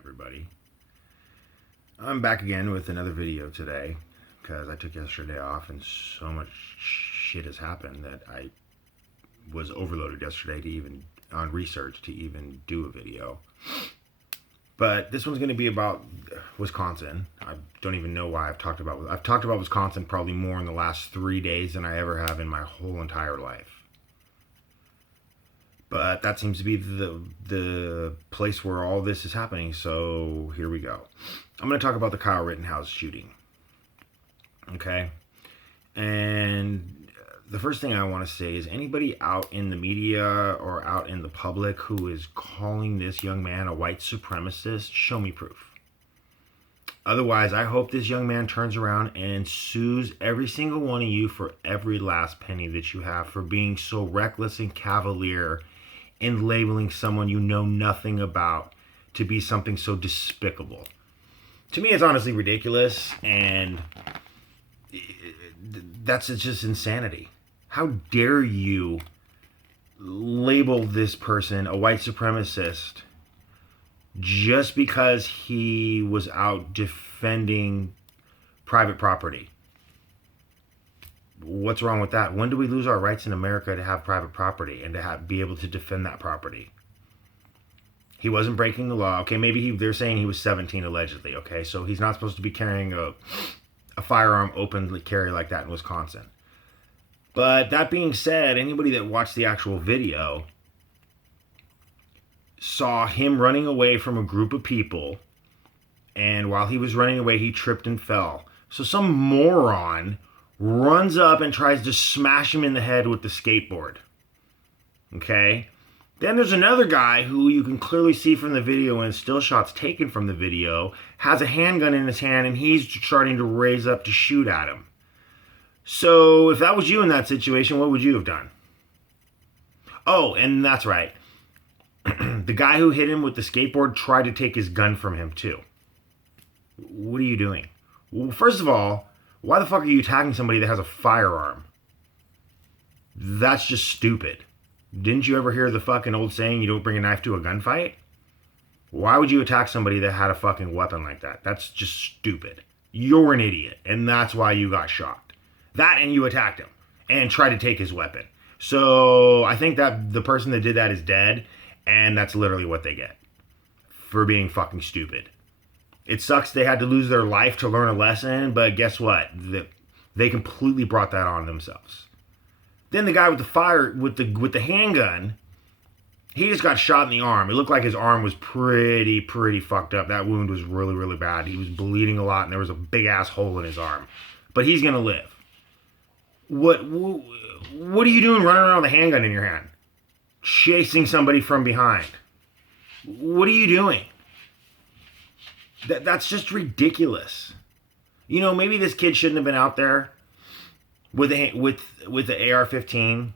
everybody. I'm back again with another video today because I took yesterday off and so much shit has happened that I was overloaded yesterday to even on research to even do a video. But this one's going to be about Wisconsin. I don't even know why I've talked about Wisconsin probably more in the last 3 days than I ever have in my whole entire life. But that seems to be the place where all this is happening, so here we go. I'm going to talk about the Kyle Rittenhouse shooting. Okay? And the first thing I want to say is anybody out in the media or out in the public who is calling this young man a white supremacist, show me proof. Otherwise, I hope this young man turns around and sues every single one of you for every last penny that you have for being so reckless and cavalier in labeling someone you know nothing about to be something so despicable. To me, it's honestly ridiculous, and that's just insanity. How dare you label this person a white supremacist just because he was out defending private property? What's wrong with that? When do we lose our rights in America to have private property and to be able to defend that property? He wasn't breaking the law. Okay, maybe they're saying he was 17 allegedly. Okay, so he's not supposed to be carrying a firearm openly carry like that in Wisconsin. But that being said, anybody that watched the actual video saw him running away from a group of people, and while he was running away, he tripped and fell. So some moron runs up and tries to smash him in the head with the skateboard. Okay? Then there's another guy who you can clearly see from the video and still shots taken from the video, has a handgun in his hand, and he's starting to raise up to shoot at him. So if that was you in that situation, what would you have done? Oh, and that's right. The guy who hit him with the skateboard tried to take his gun from him too. What are you doing? Well, first of all, why the fuck are you attacking somebody that has a firearm? That's just stupid. Didn't you ever hear the fucking old saying, you don't bring a knife to a gunfight? Why would you attack somebody that had a fucking weapon like that? That's just stupid. You're an idiot, and that's why you got shot. That and you attacked him and tried to take his weapon. So I think that the person that did that is dead, and that's literally what they get for being fucking stupid. It sucks they had to lose their life to learn a lesson, but guess what? They completely brought that on themselves. Then the guy with the handgun, he just got shot in the arm. It looked like his arm was pretty fucked up. That wound was really, really bad. He was bleeding a lot, and there was a big ass hole in his arm. But he's gonna live. What are you doing running around with a handgun in your hand? Chasing somebody from behind. What are you doing? That's just ridiculous. You know, maybe this kid shouldn't have been out there with the AR-15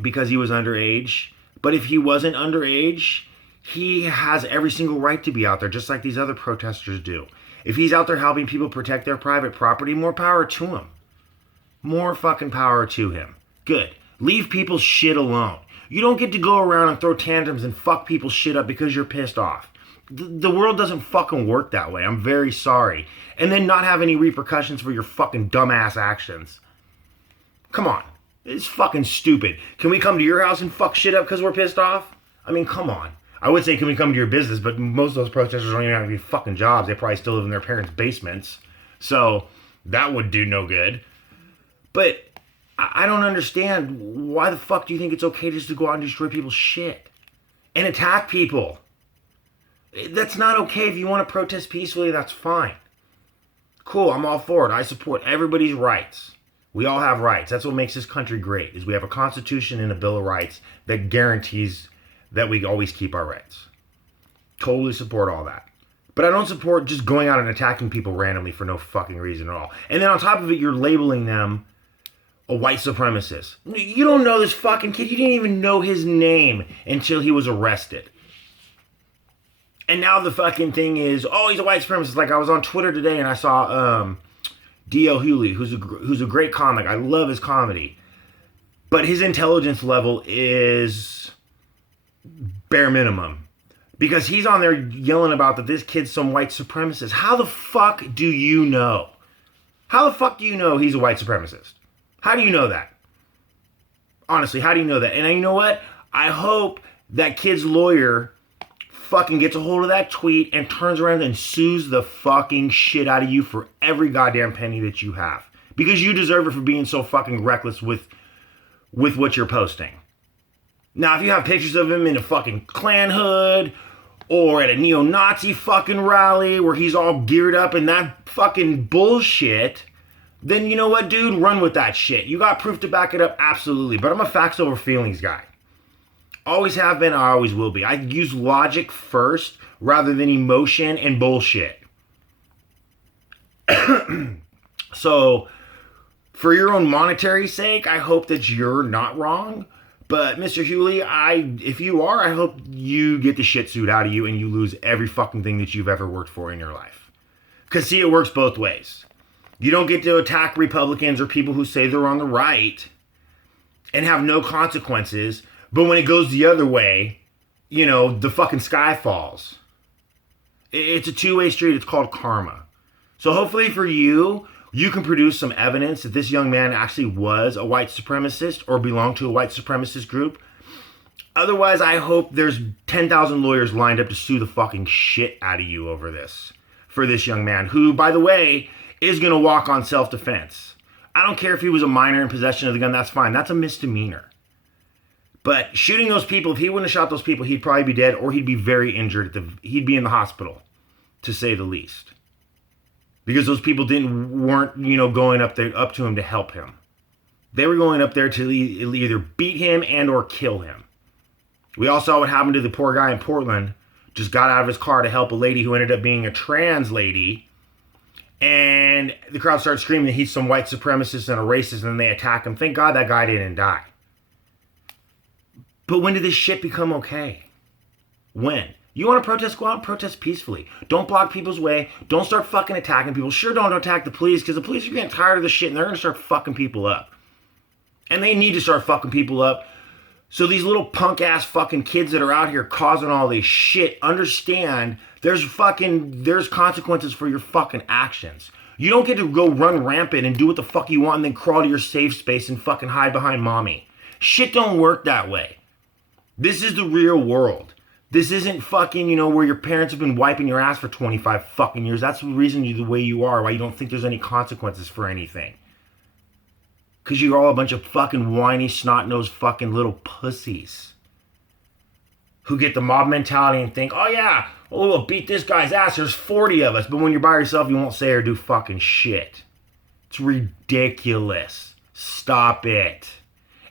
because he was underage. But if he wasn't underage, he has every single right to be out there, just like these other protesters do. If he's out there helping people protect their private property, more power to him. More fucking power to him. Good. Leave people's shit alone. You don't get to go around and throw tantrums and fuck people's shit up because you're pissed off. The world doesn't fucking work that way. I'm very sorry. And then not have any repercussions for your fucking dumbass actions. Come on. It's fucking stupid. Can we come to your house and fuck shit up because we're pissed off? I mean, come on. I would say, can we come to your business? But most of those protesters don't even have any fucking jobs. They probably still live in their parents' basements. So that would do no good. But I don't understand. Why the fuck do you think it's okay just to go out and destroy people's shit? And attack people? That's not okay. If you want to protest peacefully, that's fine. Cool, I'm all for it. I support everybody's rights. We all have rights. That's what makes this country great, is we have a constitution and a Bill of Rights that guarantees that we always keep our rights. Totally support all that. But I don't support just going out and attacking people randomly for no fucking reason at all. And then on top of it, you're labeling them a white supremacist. You don't know this fucking kid. You didn't even know his name until he was arrested. And now the fucking thing is, oh, he's a white supremacist. Like, I was on Twitter today and I saw D.L. Hewley, who's a great comic. I love his comedy. But his intelligence level is bare minimum. Because he's on there yelling about that this kid's some white supremacist. How the fuck do you know? How the fuck do you know he's a white supremacist? How do you know that? Honestly, how do you know that? And you know what? I hope that kid's lawyer fucking gets a hold of that tweet and turns around and sues the fucking shit out of you for every goddamn penny that you have. Because you deserve it for being so fucking reckless with what you're posting. Now, if you have pictures of him in a fucking Klan hood or at a neo-Nazi fucking rally where he's all geared up and that fucking bullshit, then you know what, dude? Run with that shit. You got proof to back it up? Absolutely. But I'm a facts over feelings guy. Always have been, I always will be. I use logic first rather than emotion and bullshit. So, for your own monetary sake, I hope that you're not wrong. But, Mr. Hewley, if you are, I hope you get the shit suit out of you and you lose every fucking thing that you've ever worked for in your life. Because, see, it works both ways. You don't get to attack Republicans or people who say they're on the right and have no consequences. But when it goes the other way, you know, the fucking sky falls. It's a two-way street. It's called karma. So hopefully for you, you can produce some evidence that this young man actually was a white supremacist or belonged to a white supremacist group. Otherwise, I hope there's 10,000 lawyers lined up to sue the fucking shit out of you over this. For this young man, who, by the way, is going to walk on self-defense. I don't care if he was a minor in possession of the gun. That's fine. That's a misdemeanor. But shooting those people, if he wouldn't have shot those people, he'd probably be dead or he'd be very injured. He'd be in the hospital, to say the least. Because those people weren't, you know, going up to him to help him. They were going up there to either beat him and or kill him. We all saw what happened to the poor guy in Portland. Just got out of his car to help a lady who ended up being a trans lady. And the crowd started screaming that he's some white supremacist and a racist, and then they attack him. Thank God that guy didn't die. But when did this shit become okay? When? You want to protest? Go out and protest peacefully. Don't block people's way. Don't start fucking attacking people. Sure, don't attack the police, because the police are getting tired of the shit and they're going to start fucking people up. And they need to start fucking people up. So these little punk ass fucking kids that are out here causing all this shit, understand there's consequences for your fucking actions. You don't get to go run rampant and do what the fuck you want and then crawl to your safe space and fucking hide behind mommy. Shit don't work that way. This is the real world. This isn't fucking, you know, where your parents have been wiping your ass for 25 fucking years. That's the reason you're the way you are, why you don't think there's any consequences for anything. Because you're all a bunch of fucking whiny, snot-nosed fucking little pussies. Who get the mob mentality and think, oh yeah, we'll beat this guy's ass, there's 40 of us. But when you're by yourself, you won't say or do fucking shit. It's ridiculous. Stop it.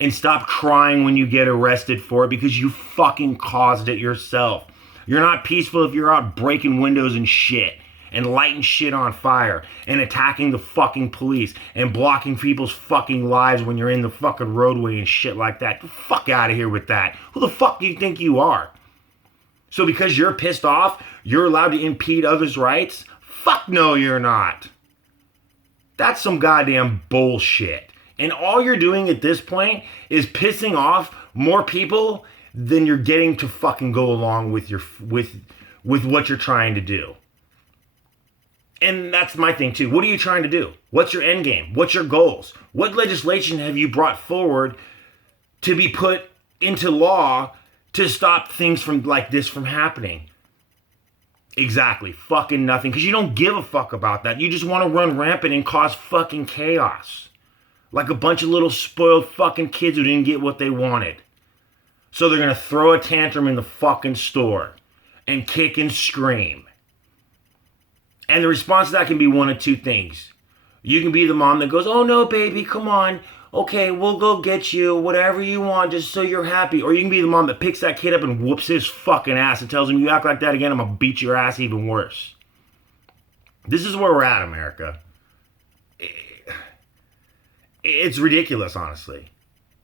And stop crying when you get arrested for it because you fucking caused it yourself. You're not peaceful if you're out breaking windows and shit and lighting shit on fire and attacking the fucking police and blocking people's fucking lives when you're in the fucking roadway and shit like that. Get the fuck out of here with that. Who the fuck do you think you are? So because you're pissed off, you're allowed to impede others' rights? Fuck no, you're not. That's some goddamn bullshit. And all you're doing at this point is pissing off more people than you're getting to fucking go along with with what you're trying to do. And that's my thing too. What are you trying to do? What's your end game? What's your goals? What legislation have you brought forward to be put into law to stop things like this from happening? Exactly. Fucking nothing. Because you don't give a fuck about that. You just want to run rampant and cause fucking chaos. Like a bunch of little spoiled fucking kids who didn't get what they wanted. So they're going to throw a tantrum in the fucking store and kick and scream. And the response to that can be one of two things. You can be the mom that goes, oh no, baby, come on. Okay, we'll go get you whatever you want just so you're happy. Or you can be the mom that picks that kid up and whoops his fucking ass and tells him, you act like that again, I'm going to beat your ass even worse. This is where we're at, America. It's ridiculous, honestly.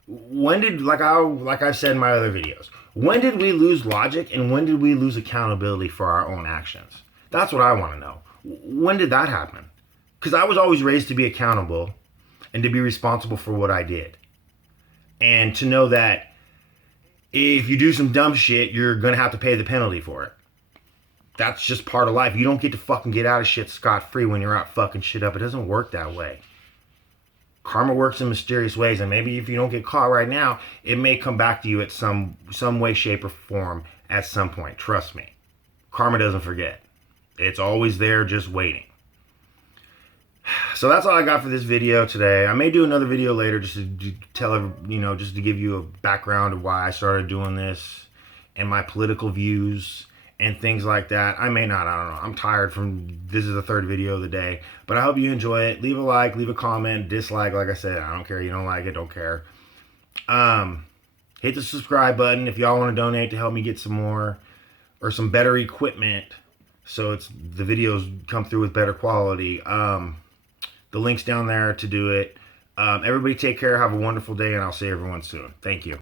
When did, like I've said in my other videos, when did we lose logic and when did we lose accountability for our own actions? That's what I want to know. When did that happen? Because I was always raised to be accountable and to be responsible for what I did. And to know that If you do some dumb shit, you're gonna have to pay the penalty for it. That's just part of life. You don't get to fucking get out of shit scot-free when you're out fucking shit up. It doesn't work that way. Karma works in mysterious ways, and maybe if you don't get caught right now, it may come back to you at some way, shape, or form at some point. Trust me. Karma doesn't forget. It's always there, just waiting. So that's all I got for this video today. I may do another video later just to tell, just to give you a background of why I started doing this and my political views and things like that. I may not, I don't know. I'm tired this is the third video of the day. But I hope you enjoy it. Leave a like, leave a comment, dislike. Like I said, I don't care. You don't like it, don't care. Hit the subscribe button if y'all want to donate to help me get some more or some better equipment so the videos come through with better quality. The link's down there to do it. Everybody take care. Have a wonderful day, and I'll see everyone soon. Thank you.